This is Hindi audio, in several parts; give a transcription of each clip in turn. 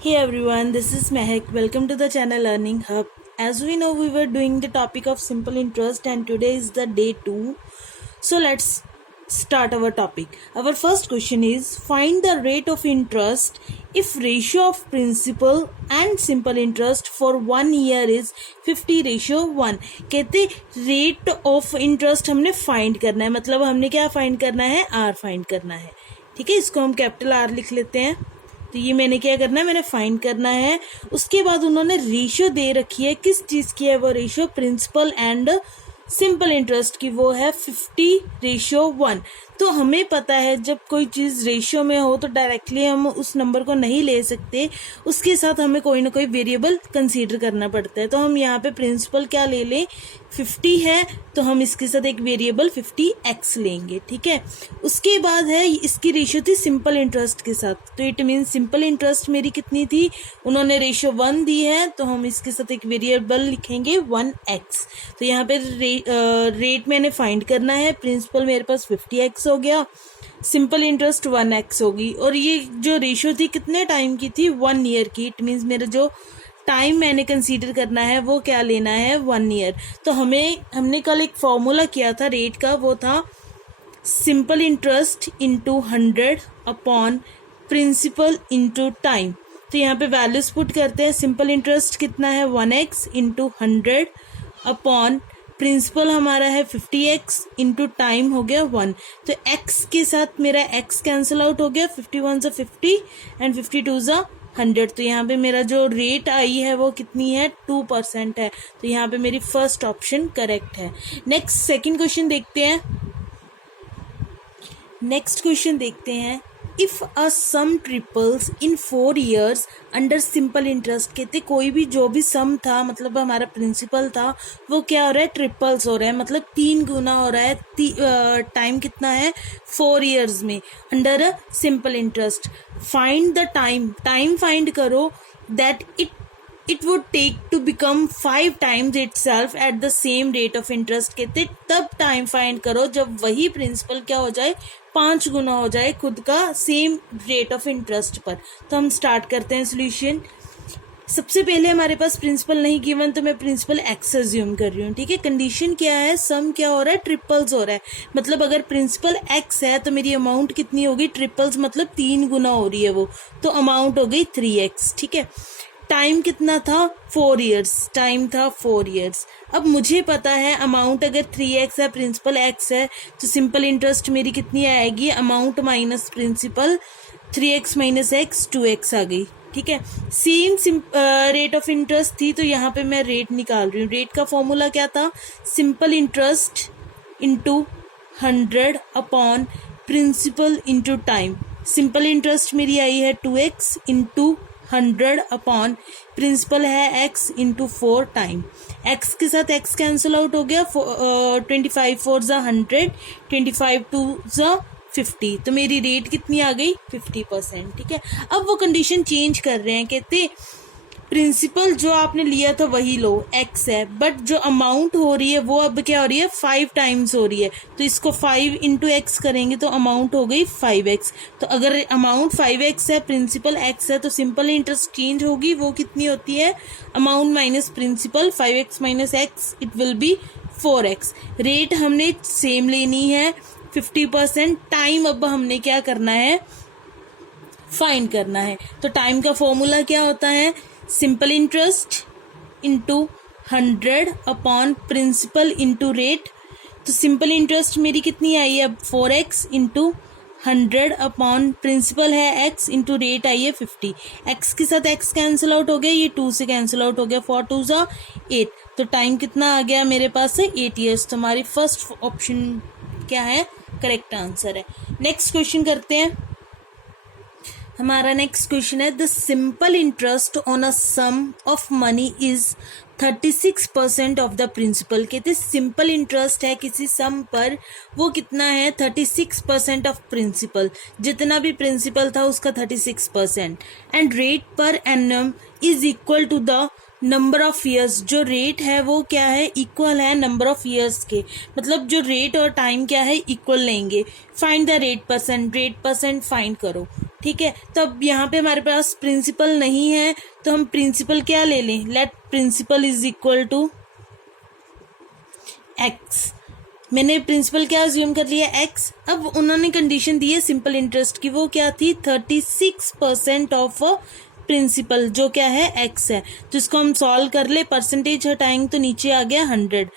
Hey everyone, this is Mehak. Welcome to the channel Learning Hub. As we know, we were doing the topic of simple interest, and today is the day 2. So let's start our topic. Our first question is find the rate of interest if ratio of principal and simple interest for 1 year is 50:1. कहते रेट ऑफ इंटरेस्ट हमने फाइंड करना है, मतलब हमने क्या फाइंड करना है, आर फाइंड करना है. ठीक है, इसको हम कैपिटल आर लिख लेते हैं. तो ये मैंने क्या करना है, मैंने फाइंड करना है. उसके बाद उन्होंने रेशियो दे रखी है, किस चीज़ की है वो ratio, principal and simple interest की, वो है 50:1. तो हमें पता है जब कोई चीज़ रेशियो में हो तो डायरेक्टली हम उस नंबर को नहीं ले सकते, उसके साथ हमें कोई ना कोई वेरिएबल कंसीडर करना पड़ता है. तो हम यहाँ पे प्रिंसिपल क्या ले लें, 50 है, तो हम इसके साथ एक वेरिएबल 50x लेंगे. ठीक है, उसके बाद है इसकी रेशियो थी सिंपल इंटरेस्ट के साथ, तो इट मीन सिंपल इंटरेस्ट मेरी कितनी थी, उन्होंने रेशियो 1 दी है, तो हम इसके साथ एक वेरिएबल लिखेंगे 1x. तो यहाँ पे रेट मैंने फाइंड करना है, प्रिंसिपल मेरे पास 50x हो गया, सिंपल इंटरेस्ट 1x होगी, और ये जो रेशियो थी कितने टाइम की थी, 1 ईयर की. इट मीन्स मेरा जो टाइम मैंने कंसीडर करना है वो क्या लेना है, 1 ईयर. तो हमने कल एक फॉर्मूला किया था रेट का, वो था simple interest into 100 upon principal into time. तो यहाँ पे वैल्यूज पुट करते हैं. सिंपल इंटरेस्ट कितना है, 1x इंटू 100 अपॉन प्रिंसिपल हमारा है 50x इंटू टाइम हो गया 1. तो x के साथ मेरा x कैंसिल आउट हो गया, 51 से 50 एंड 52 से 100. तो यहाँ पे मेरा जो रेट आई है वो कितनी है, 2% है. तो यहाँ पे मेरी फर्स्ट ऑप्शन करेक्ट है. नेक्स्ट सेकंड क्वेश्चन देखते हैं. If a sum triples in 4 years under simple interest. कहते कोई भी जो भी सम था, मतलब हमारा प्रिंसिपल था, वो क्या हो रहा है, ट्रिपल्स हो रहा है, मतलब 3 गुना हो रहा है. टाइम कितना है, 4 years में, under simple interest. Find the time find करो that it would take to become 5 times itself at the same rate of interest. कहते तब टाइम फाइंड करो जब वही प्रिंसिपल क्या हो जाए, 5 गुना हो जाए खुद का सेम रेट ऑफ इंटरेस्ट पर. तो हम स्टार्ट करते हैं सोल्यूशन. सबसे पहले हमारे पास प्रिंसिपल नहीं गिवन, तो मैं प्रिंसिपल एक्स अज्यूम कर रही हूँ. ठीक है, कंडीशन क्या है, सम क्या हो रहा है, ट्रिपल्स हो रहा है, मतलब अगर प्रिंसिपल एक्स है तो मेरी अमाउंट कितनी होगी, ट्रिपल्स मतलब 3 गुना हो रही है वो, तो अमाउंट हो गई 3x. ठीक है, टाइम कितना था, 4 years, टाइम था 4 years. अब मुझे पता है अमाउंट अगर 3x है, प्रिंसिपल x है, तो सिंपल इंटरेस्ट मेरी कितनी आएगी, amount minus principal, 3x minus x 2x आ गई. ठीक है, सेम रेट ऑफ इंटरेस्ट थी, तो यहाँ पे मैं रेट निकाल रही हूँ. रेट का फॉर्मूला क्या था, simple interest into 100 upon principal into time. Simple interest मेरी आई है 2x इंटू 100 अपॉन प्रिंसिपल है x इंटू 4 टाइम. x के साथ x कैंसिल आउट हो गया, 25 4 ज़ा 100, 25 2 ज़ा 50. तो मेरी रेट कितनी आ गई, 50%. ठीक है, अब वो कंडीशन चेंज कर रहे हैं. कहते प्रिंसिपल जो आपने लिया था वही लो, x है, बट जो अमाउंट हो रही है वो अब क्या हो रही है, 5 टाइम्स हो रही है. तो इसको 5 इंटू एक्स करेंगे तो अमाउंट हो गई 5x. तो अगर अमाउंट 5x है, प्रिंसिपल x है, तो सिंपल इंटरेस्ट चेंज होगी, वो कितनी होती है, amount minus principal, 5x minus x, it will be 4x. Rate हमने सेम लेनी है 50%. टाइम अब हमने क्या करना है, फाइंड करना है. तो टाइम का फॉर्मूला क्या होता है, simple interest into 100 upon principal into rate. तो सिंपल इंटरेस्ट मेरी कितनी आई है, अब 4x इंटू 100 अपॉन प्रिंसिपल है x इंटू रेट आई है 50. x के साथ x कैंसिल आउट हो गया, ये 2 से कैंसिल आउट हो गया, 4 2 ज़ा 8. तो टाइम कितना आ गया मेरे पास से, 8 years. तो हमारी फर्स्ट ऑप्शन क्या है, करेक्ट आंसर है. नेक्स्ट क्वेश्चन करते हैं. हमारा नेक्स्ट क्वेश्चन है, the simple interest on a sum of money is 36% of the principal. कहते सिंपल इंटरेस्ट है किसी सम पर, वो कितना है, 36% ऑफ प्रिंसिपल, जितना भी प्रिंसिपल था उसका 36%. And rate per annum is equal to the number of years. जो रेट है वो क्या है, इक्वल है नंबर ऑफ ईयर्स के, मतलब जो रेट और टाइम क्या है, इक्वल लेंगे. Find the rate percent find करो. ठीक है। तो अब यहाँ पे हमारे पास प्रिंसिपल नहीं है, तो हम प्रिंसिपल क्या ले लें, let principal is equal to X. मैंने प्रिंसिपल क्या अज्यूम कर लिया, एक्स। अब उन्होंने कंडीशन दी है सिंपल इंटरेस्ट की, वो क्या थी, 36% ऑफ प्रिंसिपल, जो क्या है, एक्स है। तो इसको हम सॉल्व कर ले, परसेंटेज हटाएंगे तो नीचे आ गया 100।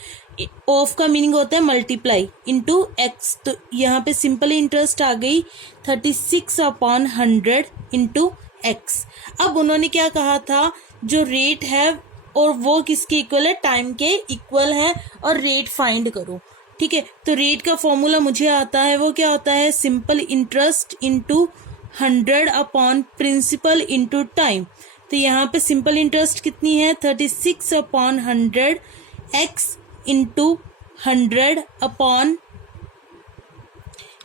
ऑफ का मीनिंग होता है मल्टीप्लाई इनटू एक्स, तो यहाँ पे सिंपल इंटरेस्ट आ गई 36/100 इंटू एक्स। अब उन्होंने क्या कहा था, जो रेट है और वो किसके इक्वल है, टाइम के इक्वल है, और रेट फाइंड करो। ठीक है, तो रेट का फॉर्मूला मुझे आता है, वो क्या होता है, simple interest into 100 upon principal into time. तो यहाँ पे सिंपल इंटरेस्ट कितनी है, 36/100 X into 100 upon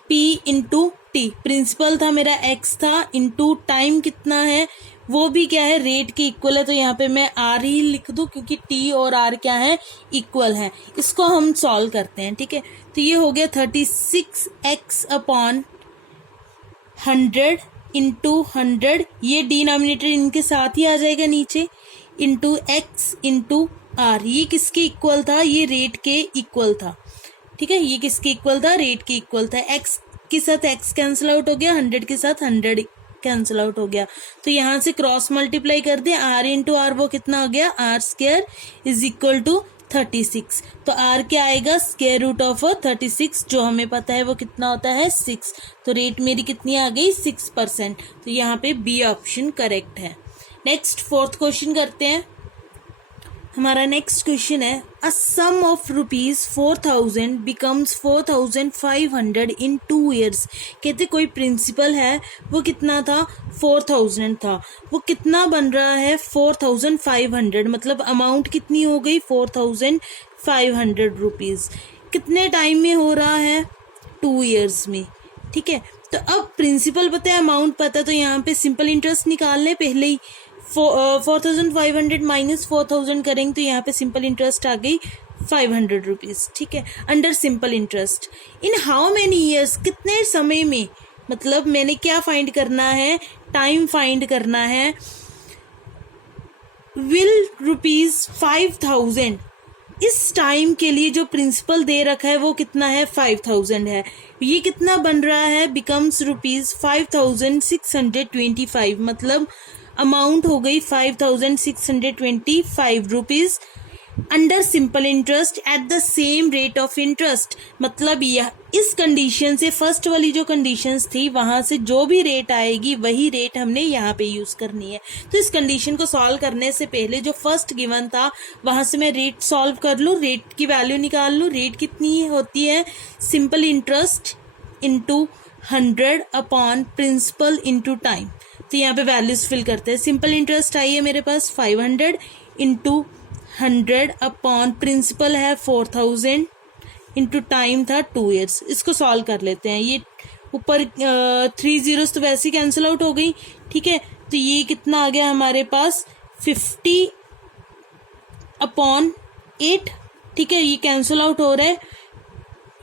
P into T. Principal था मेरा एक्स था, इंटू टाइम कितना है, वो भी क्या है, रेट के इक्वल है। तो यहाँ पे मैं आर ही लिख दूं क्योंकि टी और आर क्या है, इक्वल है। इसको हम सॉल्व करते हैं। ठीक है, तो ये हो गया 36x अपॉन 100 इंटू 100, ये डिनोमिनेटर इनके साथ ही आ जाएगा नीचे, इंटू एक्स इंटू आर। ये किसके इक्वल था, ये रेट के इक्वल था। ठीक है, ये किसके इक्वल था, रेट के इक्वल था। एक्स के साथ एक्स कैंसिल आउट हो गया, 100 के साथ 100 कैंसिल आउट हो गया। तो यहाँ से क्रॉस मल्टीप्लाई कर दे, आर इंटू आर, वो कितना हो गया, R square is equal to 36। तो आर क्या आएगा, स्क्वायर रूट ऑफ 36, जो हमें पता है वो कितना होता है, 6। तो रेट मेरी कितनी आ गई, 6%। तो यहाँ पे बी ऑप्शन करेक्ट है। नेक्स्ट 4th क्वेश्चन करते हैं। हमारा नेक्स्ट क्वेश्चन है, अ sum of ₹4000 becomes 4500 in 2 years। कहते कोई प्रिंसिपल है, वो कितना था, 4000 था, वो कितना बन रहा है, 4500, मतलब अमाउंट कितनी हो गई, 4500 रुपीज़। कितने टाइम में हो रहा है, 2 years में। ठीक है, तो अब प्रिंसिपल पता है, अमाउंट पता है, तो यहाँ पे सिंपल इंटरेस्ट निकाल ले पहले ही। 4500 माइनस 4000 करेंगे तो यहाँ पे सिंपल इंटरेस्ट आ गई 500 रुपीज़। ठीक है, under simple interest in how many years, कितने समय में, मतलब मैंने क्या फाइंड करना है, टाइम फाइंड करना है। विल ₹5000, इस टाइम के लिए जो प्रिंसिपल दे रखा है वो कितना है, 5000 है। ये कितना बन रहा है, बिकम्स ₹5625, मतलब अमाउंट हो गई 5625 rupees under simple interest at the same rate of interest. मतलब यह इस कंडीशन से, फर्स्ट वाली जो कंडीशंस थी वहां से जो भी रेट आएगी वही रेट हमने यहाँ पे यूज करनी है। तो इस कंडीशन को सॉल्व करने से पहले जो फर्स्ट गिवन था वहां से मैं रेट सॉल्व कर लूँ, रेट की वैल्यू निकाल लूँ। रेट कितनी होती है, simple interest into 100 upon principal into time. तो यहाँ पे वैल्यूज फिल करते हैं। सिंपल इंटरेस्ट आई है मेरे पास 500 इंटू 100 अपॉन प्रिंसिपल है 4000 इंटू टाइम था 2 years। इसको सॉल्व कर लेते हैं। ये ऊपर 3 zeros तो वैसे ही कैंसिल आउट हो गई। ठीक है, तो ये कितना आ गया हमारे पास 50 अपॉन 8। ठीक है, ये कैंसिल आउट हो रहा है,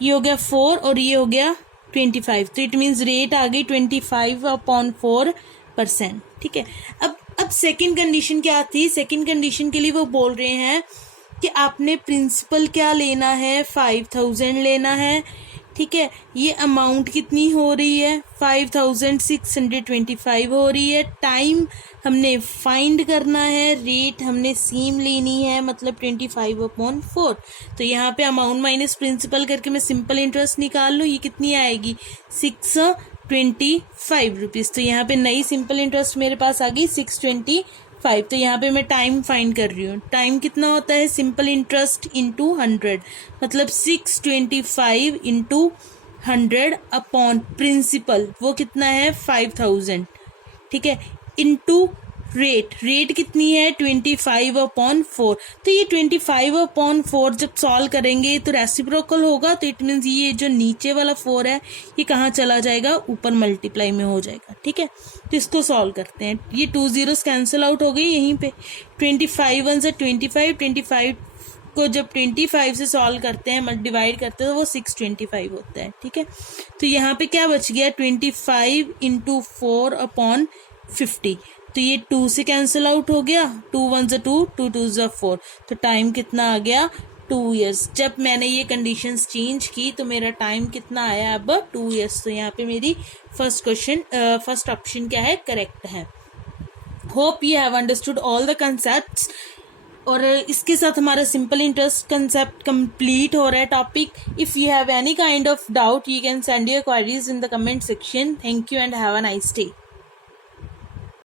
ये हो गया 4 और ये हो गया 25। तो इट मीन्स रेट आ गई 25/4%। ठीक है, अब सेकंड कंडीशन क्या थी, सेकंड कंडीशन के लिए वो बोल रहे हैं कि आपने प्रिंसिपल क्या लेना है, 5000 लेना है। ठीक है, ये अमाउंट कितनी हो रही है, 5625 हो रही है। टाइम हमने फाइंड करना है, रेट हमने सेम लेनी है, मतलब 25/4। तो यहाँ पे अमाउंट माइनस प्रिंसिपल करके मैं सिंपल इंटरेस्ट निकाल लूँ, ये कितनी आएगी 625 रुपीज़। तो यहाँ पे नई सिंपल इंटरेस्ट मेरे पास आ गई 625। तो यहाँ पे मैं टाइम फाइंड कर रही हूँ। टाइम कितना होता है, सिंपल इंटरेस्ट इंटू 100, मतलब 625 इंटू 100 अपॉन प्रिंसिपल, वो कितना है 5000। ठीक है, इंटू रेट कितनी है 25/4। तो ये 25/4 जब सॉल्व करेंगे तो रेसिप्रोकल होगा, तो इट मीन्स ये जो नीचे वाला 4 है ये कहाँ चला जाएगा, ऊपर मल्टीप्लाई में हो जाएगा। ठीक है, तो इसको सॉल्व करते हैं। ये 2 zeros कैंसिल आउट हो गई यहीं पे, 25 1 से 25, 25 को जब 25 से सॉल्व करते हैं, डिवाइड करते हैं, तो वो 625 होता है। ठीक है, तो यहाँ पे क्या बच गया, 25 इंटू 4/50। तो ये 2 से कैंसिल आउट हो गया, 2 1 ज़ा 2, 2 2 ज़ा 4। तो टाइम कितना आ गया, 2 ईयर्स। जब मैंने ये कंडीशंस चेंज की तो मेरा टाइम कितना आया, अब 2 ईयर्स। तो यहाँ पे मेरी फर्स्ट ऑप्शन क्या है, करेक्ट है। Hope you have understood all the concepts. और इसके साथ हमारा सिंपल इंटरेस्ट कंसेप्ट कंप्लीट हो रहा है topic. If you have any kind of doubt, you can send your queries in the comment section. Thank you and have a nice day.